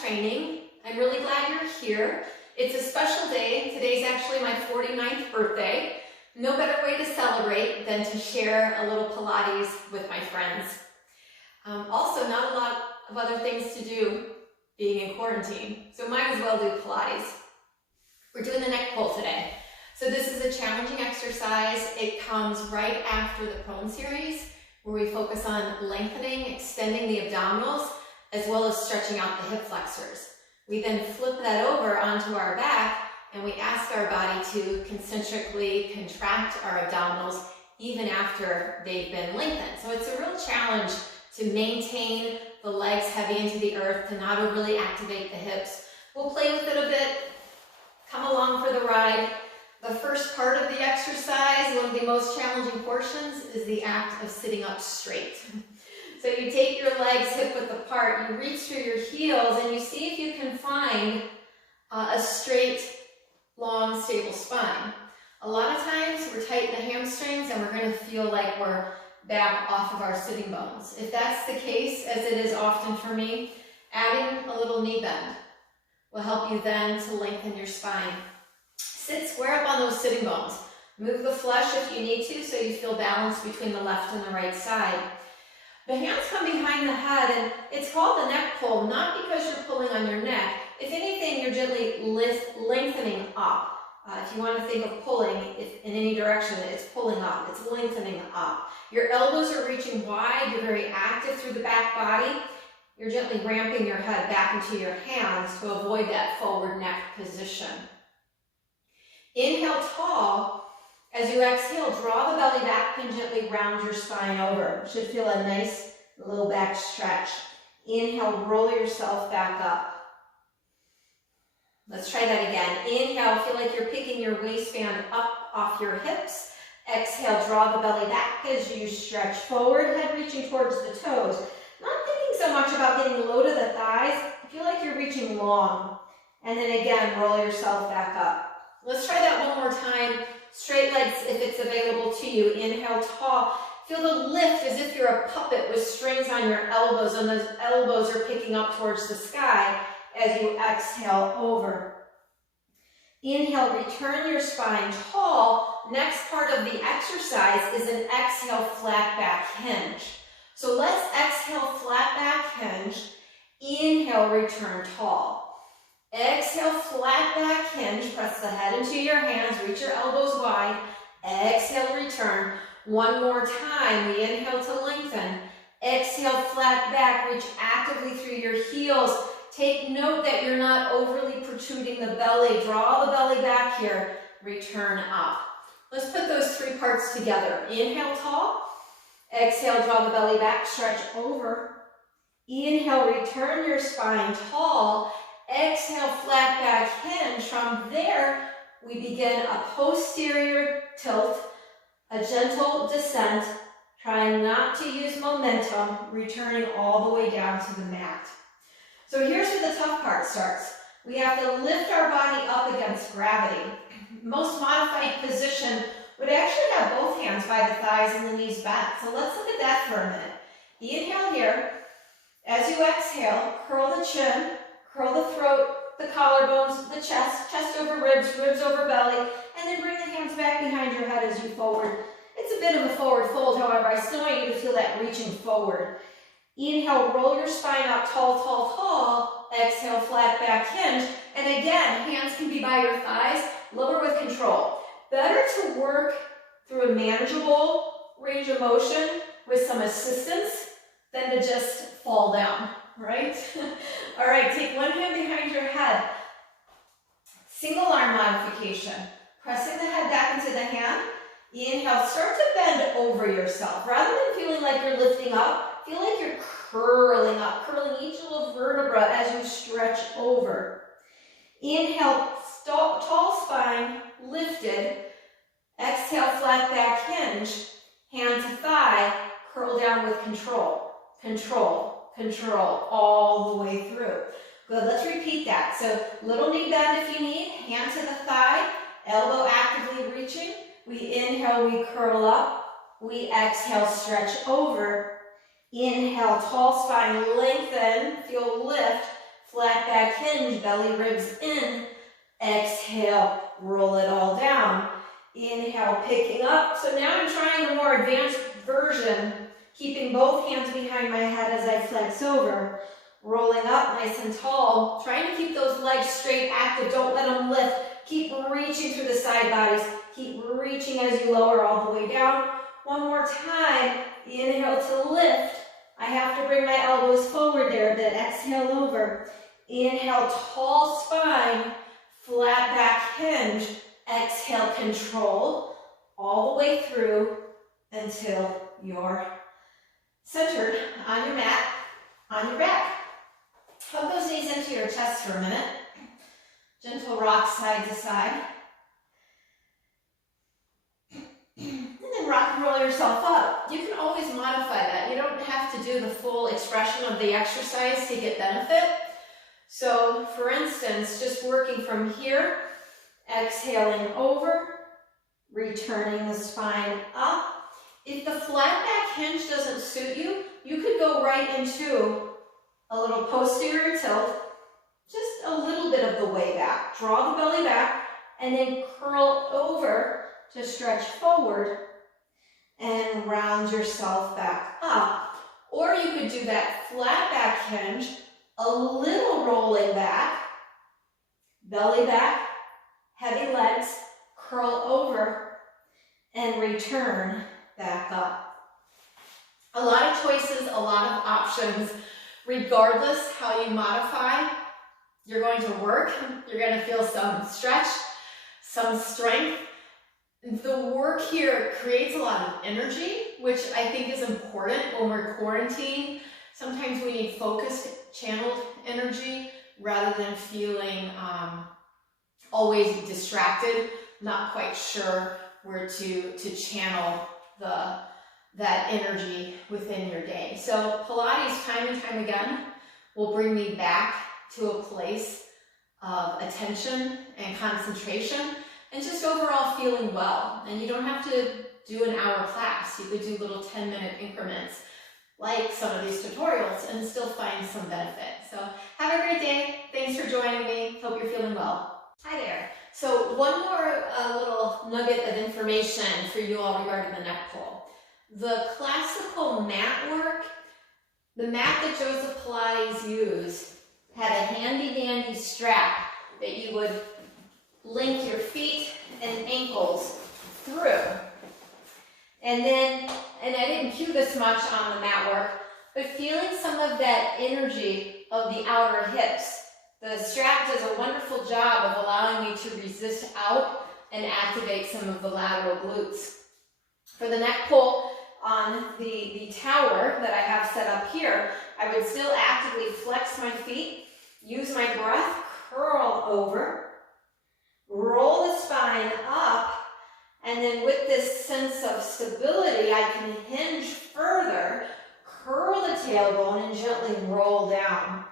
training. I'm really glad you're here. It's a special day. Today's actually my 49th birthday. No better way to celebrate than to share a little Pilates with my friends. Also, not a lot of other things to do being in quarantine, so might as well do Pilates. We're doing the neck pull today. So this is a challenging exercise. It comes right after the prone series, where we focus on lengthening, extending the abdominals, as well as stretching out the hip flexors. We then flip that over onto our back, and we ask our body to concentrically contract our abdominals even after they've been lengthened. So it's a real challenge to maintain the legs heavy into the earth, to not overly activate the hips. We'll play with it a bit. Come along for the ride. The first part of the exercise, one of the most challenging portions, is the act of sitting up straight. So you take your legs hip-width apart, you reach through your heels, and you see if you can find a straight, long, stable spine. A lot of times we're tight in the hamstrings and we're going to feel like we're back off of our sitting bones. If that's the case, as it is often for me, adding a little knee bend will help you then to lengthen your spine. Sit square up on those sitting bones. Move the flesh if you need to so you feel balance between the left and the right side. The hands come behind the head, and it's called the neck pull, not because you're pulling on your neck. If anything, you're gently lengthening up. If you want to think of pulling in any direction, it's pulling up, it's lengthening up. Your elbows are reaching wide, you're very active through the back body. You're gently ramping your head back into your hands to avoid that forward neck position. Inhale tall. As you exhale, draw the belly back and gently round your spine over. Should feel a nice little back stretch. Inhale, roll yourself back up. Let's try that again. Inhale, feel like you're picking your waistband up off your hips. Exhale, draw the belly back as you stretch forward, head reaching towards the toes. Not thinking so much about getting low to the thighs. Feel like you're reaching long. And then again, roll yourself back up. Let's try that one more time. Straight legs if it's available to you. Inhale tall. Feel the lift as if you're a puppet with strings on your elbows, and those elbows are picking up towards the sky as you exhale over. Inhale, return your spine tall. Next part of the exercise is an exhale flat back hinge. So let's exhale flat back hinge. Inhale, return tall. Exhale, flat back hinge. Press the head into your hands. Reach your elbows wide. Exhale, return. One more time. We inhale to lengthen. Exhale, flat back. Reach actively through your heels. Take note that you're not overly protruding the belly. Draw the belly back here. Return up. Let's put those three parts together. Inhale, tall. Exhale, draw the belly back. Stretch over. Inhale, return your spine tall. Exhale, flat back hinge. From there, we begin a posterior tilt, a gentle descent, trying not to use momentum, returning all the way down to the mat. So here's where the tough part starts. We have to lift our body up against gravity. Most modified position would actually have both hands by the thighs and the knees back. So let's look at that for a minute. Inhale here. As you exhale, curl the chin, curl the throat, the collarbones, the chest, chest over ribs, ribs over belly, and then bring the hands back behind your head as you forward. It's a bit of a forward fold, however, I still want you to feel that reaching forward. Inhale, roll your spine up, tall, tall, tall. Exhale, flat back hinge. And again, hands can be by your thighs, lower with control. Better to work through a manageable range of motion with some assistance than to just fall down, right? All right, take one hand behind your head. Single arm modification. Pressing the head back into the hand. Inhale, start to bend over yourself. Rather than feeling like you're lifting up, feel like you're curling up, curling each little vertebra as you stretch over. Inhale, tall spine, lifted. Exhale, flat back hinge. Hand to thigh, curl down with control. Control, control, all the way through. Good, let's repeat that. So little knee bend if you need, hand to the thigh, elbow actively reaching. We inhale, we curl up. We exhale, stretch over. Inhale, tall spine, lengthen, feel lift. flat back hinge, belly ribs in. Exhale, roll it all down. Inhale, picking up. So now I'm trying a more advanced version, keeping both hands behind my head as I flex over. Rolling up nice and tall. Trying to keep those legs straight, active. Don't let them lift. Keep reaching through the side bodies. Keep reaching as you lower all the way down. One more time. Inhale to lift. I have to bring my elbows forward there a bit. Exhale over. Inhale, tall spine. Flat back hinge. Exhale, control. All the way through until you're centered on your mat, on your back. Hug those knees into your chest for a minute. Gentle rock side to side. And then rock and roll yourself up. You can always modify that. You don't have to do the full expression of the exercise to get benefit. So, for instance, just working from here, exhaling over, returning the spine up. If the flat back hinge doesn't suit you, you could go right into a little posterior tilt, just a little bit of the way back. Draw the belly back and then curl over to stretch forward and round yourself back up. Or you could do that flat back hinge, a little rolling back, belly back, heavy legs, curl over and return back up. A lot of choices, a lot of options. Regardless how you modify, you're going to work. You're going to feel some stretch, some strength. The work here creates a lot of energy, which I think is important when we're quarantined. Sometimes we need focused, channeled energy rather than feeling always distracted, not quite sure where to channel that energy within your day. So Pilates, time and time again, will bring me back to a place of attention and concentration and just overall feeling well. And you don't have to do an hour class. You could do little 10-minute increments like some of these tutorials and still find some benefit. So have a great day. Thanks for joining me. Hope you're feeling well. Hi there. So one more little nugget of information for you all regarding the neck pull. The classical mat work, the mat that Joseph Pilates used had a handy-dandy strap that you would link your feet and ankles through. And I didn't cue this much on the mat work, but feeling some of that energy of the outer hips. The strap does a wonderful job of allowing me to resist out and activate some of the lateral glutes. For the neck pull on the tower that I have set up here, I would still actively flex my feet, use my breath, curl over, roll the spine up, and then with this sense of stability, I can hinge further, curl the tailbone, and gently roll down.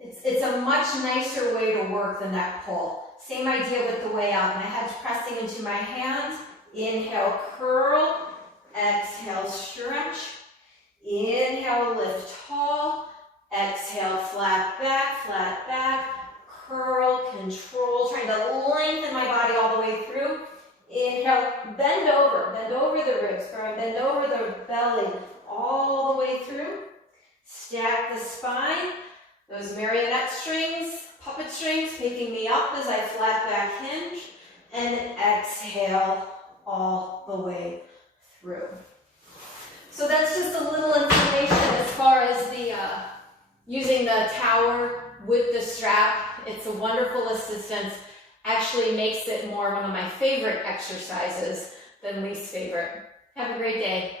It's a much nicer way to work the neck pull. Same idea with the way out. My head's pressing into my hands. Inhale, curl. Exhale, stretch. Inhale, lift tall. Exhale, flat back, curl, control. Trying to lengthen my body all the way through. Inhale, bend over the ribs, bend over the belly all the way through. Stack the spine. Those marionette strings, puppet strings, picking me up as I flat back hinge, and exhale all the way through. So that's just a little information as far as the using the tower with the strap. It's a wonderful assistance. Actually makes it more one of my favorite exercises than least favorite. Have a great day.